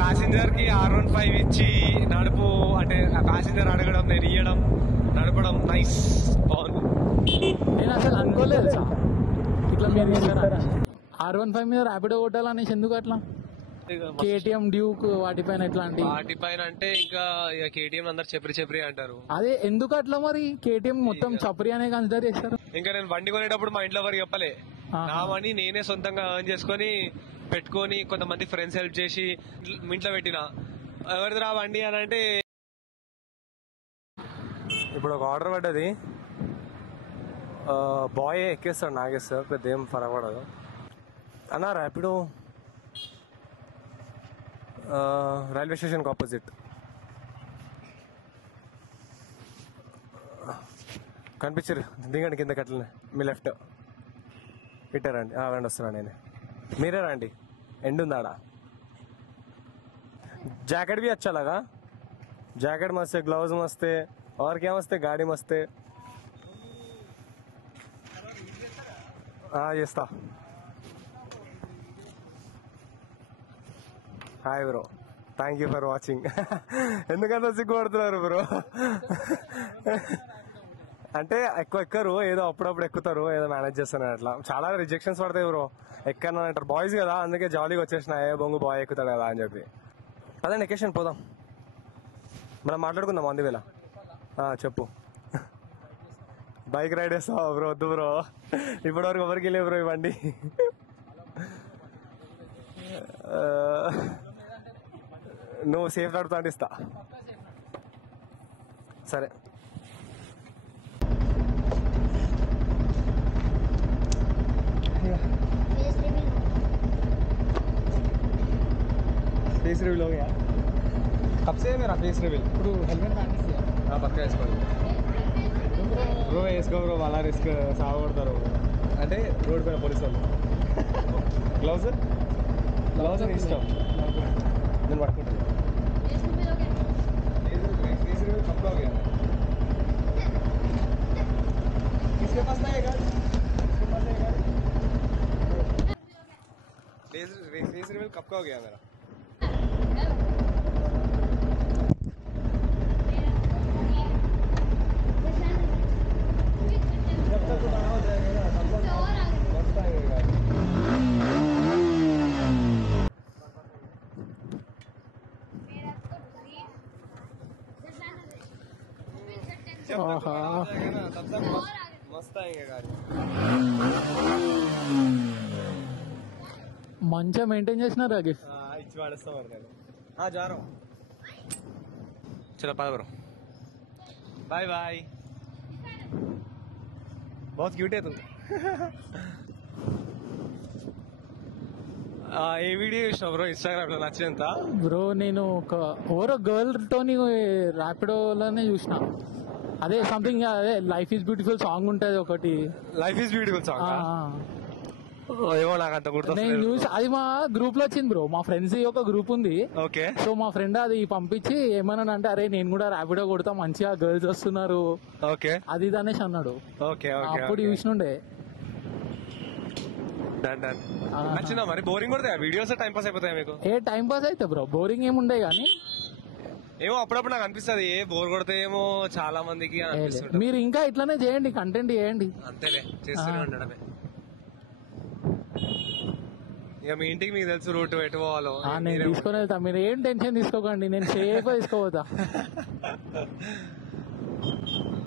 Passenger కి R15 ఇచ్చి నడుపు అంటే ప్యాసింజర్ అడగడం, నేను ఇయ్యడం, నడపడం నైస్, బాగుంది. నేను అసలు అనుకోలేదు ఇట్లా మీరు R15 మీద ర్యాపిడో కొట్టాలనేసి. ఎందుకు అట్లా? KTM డ్యూక్ వాటిపైన ఎట్లాంటి వాటిపైన అంటే ఇంకా KTM అందరు చెప్రి అంటారు. అదే ఎందుకు అట్లా మరి? KTM మొత్తం చప్రి అనే కన్సిడర్ చేస్తారు. ఇంకా నేను బండి కొనేటప్పుడు మా ఇంట్లో ఎవరికి చెప్పలే. నా మనీ నేనే సొంతంగా ఎర్న్ చేసుకొని పెట్టుకొని కొంతమంది ఫ్రెండ్స్ హెల్ప్ చేసి ఇంట్లో పెట్టిన. ఎవరిది రా బండి అని అంటే ఇప్పుడు ఒక ఆర్డర్ పడ్డది. బాయ్ ఎక్కేస్తాడు, నాగేస్తాడు, పెద్ద ఏం పడదు అన్న. ర్యాపిడో రైల్వే స్టేషన్ కి ఆపోజిట్ కనిపించారు. దిగండి కింద కట్టలే, మీ లెఫ్ట్ ఇట్టే రండి. రండి, వస్తున్నా నేనే. మీరే రండి. ఎండ్ ఉందాడ. जैकेट भी अच्छा लगा. जैकेट मस्त है, ग्लव्स मस्त है, और क्या मस्त है, गाड़ी मस्त है. చేస్తా. Hi bro, thank you for watching. ఎందుకంత సిగ్గుపడుతున్నారు బ్రో? అంటే ఎక్కువ ఎక్కరు, ఏదో అప్పుడప్పుడు ఎక్కుతారు, ఏదో మేనేజ్ చేస్తాను. అట్లా చాలా రిజెక్షన్స్ పడతాయి బ్రో. ఎక్కను అంటారు, బాయ్స్ కదా, అందుకే జాలీగా వచ్చేసిన, ఏ బొంగు బాయ్ ఎక్కుతాడు కదా అని చెప్పి. అదే ఎకేషన్ పోదాం, మనం మాట్లాడుకుందాం అంది వేళ. చెప్పు. బైక్ రైడ్ వేస్తావా బ్రో? వద్దు బ్రో, ఇప్పటివరకు ఎవరికి వెళ్ళే బ్రో ఇవ్వండి. నువ్వు సేఫ్ నడుపుతా అంటే ఇస్తా. సరే. फेस रिवील हो गया? कब से है मेरा फेस रिवील? ఇప్పుడు హెల్మెట్ పక్కా వేసుకోండి బ్రో. వేసుకో బ్రో, మళ్ళా రిస్క్ సాగొడతారు అంటే రోడ్ పైన పోలీసు వాళ్ళు. గ్లౌజ్ గ్లౌజ్ అని ఇష్టం, నేను పట్టుకుంటాను. फेस रिवील कब का हो गया? किसके पास है गाड़ी? किसके पास है गाड़ी? फेस रिवील कब का हो गया मेरा? मस्त आएंगे गाड़ी. మంచిగా మెయింటైన్ చేసినారు అది. ఇచ్చి వాడేస్తా మరి నేను. जा रहा हूँ. चलो पालो ब्रो, बाय बाय. बहुत क्यूट है तुम. ఏ వీడియో చూసినావు బ్రో ఇన్స్టాగ్రామ్ లో నచ్చినంత? బ్రో నేను ఒక ఓవరో గర్ల్ తోని ర్యాపిడోలోనే చూసిన. అదే సంథింగ్, అదే లైఫ్ ఈజ్ బ్యూటిఫుల్ సాంగ్ ఉంటది ఒకటి. లైఫ్ ఈజ్ బ్యూటిఫుల్ సాంగ్ ఏమో నాకు అంత గుర్తు. నేను న్యూస్ అది మా గ్రూప్ లో వచ్చింది బ్రో. మా ఫ్రెండ్స్ ఒక గ్రూప్ ఉంది. ఓకే. సో మా ఫ్రెండ్ అది పంపించి ఏమన్నా అంటే, అరే నేను కూడా ర్యాపిడో కొడతా, మంచిగా గర్ల్స్ వస్తున్నారు, ఓకే అది ఇది అనేసి అన్నాడు. ఓకే. అప్పుడు చూసినుండే. నచ్చిందా మరి? బోరింగ్ కొడతాయి వీడియోస్, టైం పాస్ అయిపోతాయి మీకు? ఏ టైం పాస్ అయితే బ్రో, బోరింగ్ ఏముండే గానీ ఏమో అప్పుడప్పుడు నాకు అనిపిస్తుంది ఏ బోర్ కొడితే ఏమో చాలా మందికి అనిపిస్తుంది. మీరు ఇంకా ఇట్లానే చేయండి, కంటెంట్ చేయండి. అంతేలే, చేస్తూనే ఉండడమే. ఇక మీ ఇంటికి మీకు తెలుసు రూట్ ఎటు పోవాలో. నేను తీసుకొని వెళ్తా, మీరు ఏం టెన్షన్ తీసుకోకండి, నేను సేఫ్ గా తీసుకోపోతా.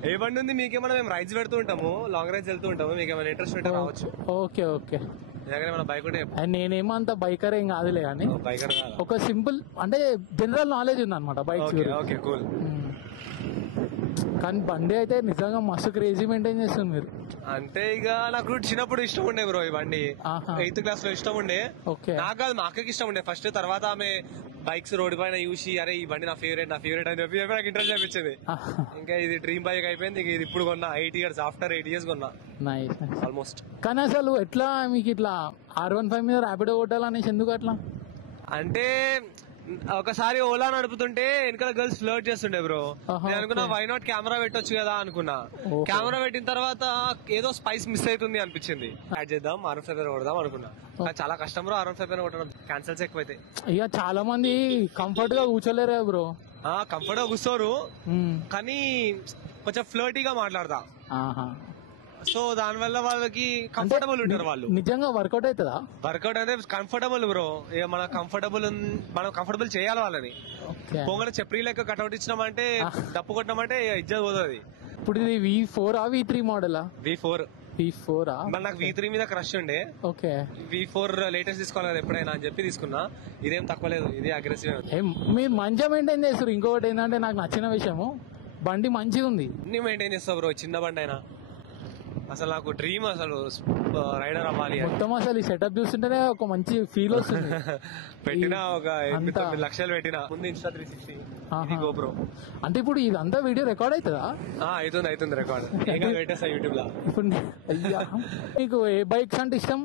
ఏ బండి ఉంది మీకేమన్నా? మేము రైడ్స్ పెడుతూ ఉంటాము, లాంగ్ రైడ్స్ వెళ్తూ ఉంటాము, మీకు ఏమైనా ఇంట్రెస్ట్ ఉంటే రావచ్చు. Okay okay. మన బైక్ ఉంటే నేనేమో అంత బైకర్ ఏం కాదులే కానీ బైకర్ ఒక సింపుల్ అంటే జనరల్ నాలెడ్జ్ ఉంది అనమాట బైక్స్. Okay cool. కానీ బండి అయితే నిజంగా మస్తు క్రేజీ మెయింటైన్ చేస్తుంది మీరు. అంటే ఇక నాకు చిన్నప్పుడు ఇష్టం ఉండే బ్రో ఈ బండి. 8th క్లాస్ లో ఇష్టం ఉండే. నాకు కాదు, మా అక్కకి ఇష్టం ఉండే ఫస్ట్. తర్వాత ఆమె బైక్స్ రోడ్డు పైన చూసి అరే ఈ బండి నా ఫేవరెట్ అని చెప్పి నాకు ఇంట్రెస్ట్ అనిపించింది. ఇంకా ఇది డ్రీమ్ బైక్ అయిపోయింది. ఇది ఇప్పుడు కొన్నా 8 years, ఆఫ్టర్ 8 years కొన్నా ఆల్మోస్ట్. కానీ అసలు ఎట్లా మీకు ఇట్లా R15 మీద ర్యాపిడో కొట్టాలనేసి ఎందుకు అట్లా? అంటే ఒకసారి ఓలా నడుపుతుంటే వెనకాల గర్ల్స్ ఫ్లర్ట్ చేస్తుండే బ్రో. ఆహా, నేను అనుకున్నా okay. వై నాట్ కెమెరా పెట్టొచ్చు కదా అనుకున్నా. ఓహో. కెమెరా పెట్టిన తర్వాత ఏదో స్పైస్ మిస్ అవుతుంది అనిపించింది. యాడ్ చేద్దాం R15 పైన కొడదాం అనుకున్నా. అది చాలా కష్టం బ్రో R15 పైన కొట్టడం, క్యాన్సల్స్ ఎక్కువైతే. ఇక చాలా మంది కంఫర్ట్ గా కూర్చోలేరు బ్రో. కంఫర్ట్ గా కూర్చోరు కానీ కొంచెం ఫ్లర్టీగా మాట్లాడతా. సో దాని వల్ల వాళ్ళకి కంఫర్టబుల్ ఉంటారు వాళ్ళు. నిజంగా వర్కౌట్ అవుతుందా? వర్కౌట్ అయితే కంఫర్టబుల్ బ్రో. ఇక మనం కంఫర్టబుల్ చేయాలి వాళ్ళని. పొంగల చెప్పి లెక్క కట్అవుట్ ఇచ్చినామంటే డప్పు కొట్టినామంటే ఇజ్జత్ పోతుంది. ఇప్పుడు ఇది V4 V3 మోడలా? V4 మరి నాకు V3 మీద క్రష్ ఉండే. ఓకే, V4 లేటెస్ట్ తీసుకోవాలి కదా ఎప్పుడైనా అని చెప్పి తీసుకున్నా. ఇదేం తక్కువ లేదు, ఇది అగ్రెసివ్. మీరు మంచిగా మెయింటైన్ చేస్తారు. ఇంకొకటి ఏంటంటే నాకు నచ్చిన విషయము, బండి మంచిగా ఉంది. అన్ని మెయింటైన్ చేస్తావు బ్రో, చిన్న బండి అయినా. అసలు నాకు డ్రీమ్ అసలు రైడర్ అవ్వాలి. మొత్తం అసలు ఈ సెటప్ చూస్తుంటేనే ఒక మంచి ఫీల్ వస్తుంది. పెట్టినా ఒక 8-9 లక్షలు పెట్టినా. ముందు Insta 360, ఇది GoPro. అంటే ఇప్పుడు ఇదంతా వీడియో రికార్డ్ అవుతుందా? అవుతుంది రికార్డ్. ఇంకా పెట్టేస్తా యూట్యూబ్ లో. ఇప్పుడు మీకు ఏ బైక్స్ అంటే ఇష్టం?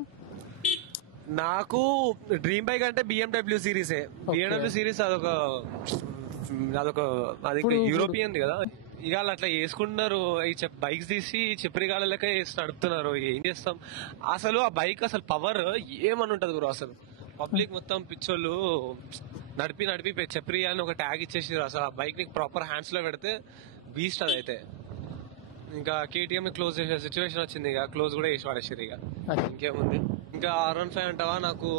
నాకు డ్రీమ్ బైక్ అంటే BMW సిరీస్. BMW సిరీస్ అదొక అది యూరోపియన్ కదా. ఇక అట్లా వేసుకుంటున్నారు. ఈ బైక్స్ తీసి చెప్పరిగాల లెక్క వేసి నడుపుతున్నారు. ఏం చేస్తాం అసలు ఆ బైక్ అసలు పవర్ ఏమని ఉంటది బ్రో. అసలు పబ్లిక్ మొత్తం పిచ్చోళ్ళు నడిపి చెప్పరి అని ఒక ట్యాగ్ ఇచ్చేసారు. అసలు ఆ బైక్ ని ప్రాపర్ హ్యాండ్స్ లో పెడితే బీస్ట్ అది అయితే. ఇంకా KTM ని క్లోజ్ చేసే సిచ్యువేషన్ వచ్చింది. ఇక క్లోజ్ కూడా వేసి పడేసారు. ఇక ఇంకేముంది. ఇంకా R15 అంటావా, నాకు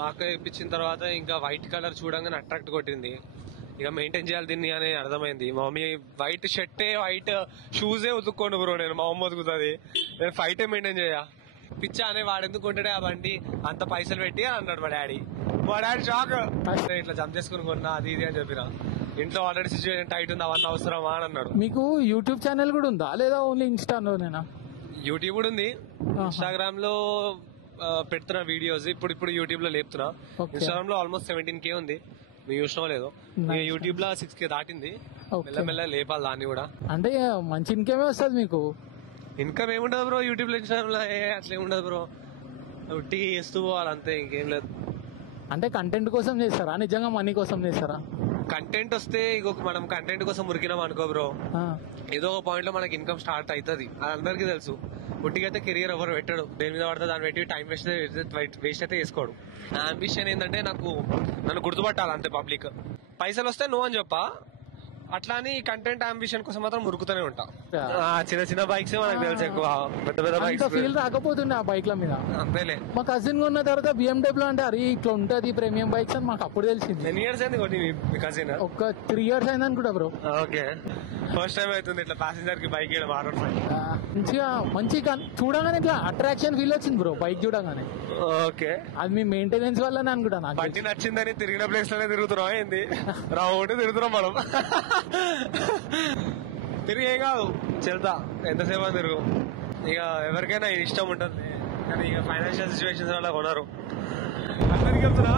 మాకు ఇప్పించిన తర్వాత ఇంకా వైట్ కలర్ చూడంగానే అట్రాక్ట్ కొట్టింది. ఇక మెయింటైన్ చేయాలి దీన్ని అని అర్థమైంది. మా మమ్మీ వైట్ షర్టే వైట్ షూజే ఉతుక్కోండి బ్రో. నేను మా మమ్మీ ఉతుకుతుంది, నేను ఫైటే మెయింటైన్ చేయ. పిచ్చా అనే వాడు ఎందుకు కొంటాడే ఆ బండి అంత పైసలు పెట్టి అని అన్నాడు మా డాడీ. షాక్. ఇట్లా జంప్ చేసుకుని కొన్నా అది ఇది అని చెప్పిన. ఇంట్లో ఆల్రెడీ సిచ్యువేషన్ టైట్ ఉంది, అవన్నీ అవసరమా అని అన్నాడు. మీకు యూట్యూబ్ ఛానల్ కూడా ఉందా లేదా ఓన్లీ ఇన్స్టాలోనేనా? యూట్యూబ్ కూడా ఉంది. ఇన్స్టాగ్రామ్ లో పెడుతున్నా వీడియోస్. ఇప్పుడు యూట్యూబ్ లో లేపుతున్నా. ఇన్స్టాగ్రామ్ లో ఆల్మోస్ట్ 17K ఉంది. మీ చూసినా లేదు. యూట్యూబ్ లో 6K దాటింది. మెల్లమెల్ల లేపాలి దాన్ని కూడా. అంటే మంచి ఇన్కమే వస్తుంది మీకు. ఇన్కమ్ ఏముండదు బ్రో యూట్యూబ్ లో, ఇన్స్టాగ్రామ్ లో అట్లా ఏముండదు బ్రో. ఉట్టి చేస్తూ పోవాలి అంతే, ఇంకేం లేదు. అంటే కంటెంట్ కోసం చేస్తారా నిజంగా మనీ కోసం చేస్తారా? కంటెంట్ వస్తే మనం కంటెంట్ కోసం ఉరికినాం అనుకో బ్రో, ఏదో ఒక పాయింట్ లో మనకి ఇన్కమ్ స్టార్ట్ అవుతుంది. అది అందరికీ తెలుసు. ఉట్టికైతే కెరియర్ ఎవరు పెట్టాడు, దేని మీద పడితే దాన్ని పెట్టి టైం వేస్ట్ అయితే చేసుకోడు. నా అంబిషన్ ఏంటంటే నన్ను గుర్తుపట్టాలి అంతే పబ్లిక్. పైసలు వస్తే నో అని చెప్పా, అట్లా అని కంటెంట్ అంబిషన్ కోసం మాత్రం మురుకుతూనే ఉంటా. చిన్న బైక్స్ మనకు తెలుసు, ఎక్కువ పెద్ద పెద్ద బైక్స్ ఫీల్ రాకపోతుండే ఆ బైక్ల మీద. అంతేలే. మా కజిన్ ఉన్న తర్వాత BMW అంటే అరే ఇట్లా ఉంటది ప్రీమియం బైక్స్ అని మాకు అప్పుడు తెలిసింది. ఎన్ని ఇయర్స్ అయింది కొన్ని మీ కజిన్? ఒక 3 years అయింది అనుకుంటా బ్రో. ఓకే, ఫస్ట్ టైం అవుతుంది ఇట్లా ప్యాసింజర్ కి బైక్ మంచిగా చూడగానే ఇట్లా అట్రాక్షన్ ఫీల్ వచ్చింది బ్రో బైక్ చూడగానే. ఓకే, అది మీ మెయింటెనెన్స్ వల్లనే అనుకుంటా. నాకు బండి నచ్చిందని తిరిగిన ప్లేస్ లోనే తిరుగుతున్నాం. ఏంది రౌండ్ తిరుగుతున్నాం మనం. తిరిగి ఏం కాదు, చెల్తా ఎంతసేపు తిరుగు. ఇక ఎవరికైనా ఇష్టం ఉంటుంది కానీ ఇక ఫైనాన్షియల్ సిచ్యువేషన్స్ వల్ల కొనరు. అందరికి చెప్తున్నా,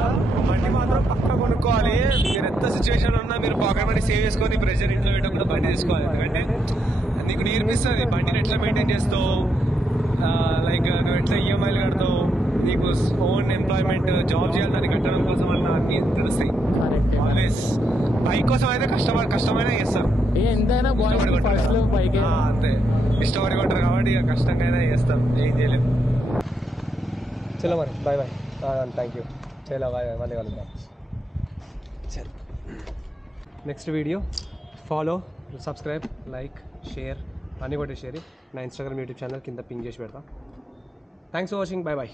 బండి మాత్రం పక్కా కొనుక్కోవాలి. మీరు ఎంత సిచ్యువేషన్ ఉన్నా మీరు పాకెట్ మనీ సేవ్ చేసుకొని ప్రెషర్ ఇంట్లో పెట్టకుండా బండి తీసుకోవాలి. ఎందుకంటే నీకు నేర్పిస్తుంది బండిని ఎట్లా మెయింటైన్ చేస్తావు, లైక్ నువ్వు ఎట్లా EMIలు కడతావు, నీకు ఓన్ ఎంప్లాయ్మెంట్ జాబ్ చేయాలని కట్టడం కోసం వల్ల అన్ని తెలుస్తాయి. ఆల్వేస్ బైక్ కోసం అయితే కష్టమైన చేస్తారు. ఎంతైనా అంతే, ఇష్టపడి కొంటారు కాబట్టి ఇక కష్టంగా అయినా చేస్తాం, ఏం చేయలేము. చలో మరి, బాయ్ బాయ్, థ్యాంక్ యూ. చలో బాయ్, మళ్ళీ కలుద్దాం. చలో, next video follow, subscribe, like, share అన్నీ కూడా షేర్. నా ఇన్స్టాగ్రామ్ యూట్యూబ్ ఛానల్ కింద పింగ్ చేసి పెడతా. Thanks for watching, bye bye.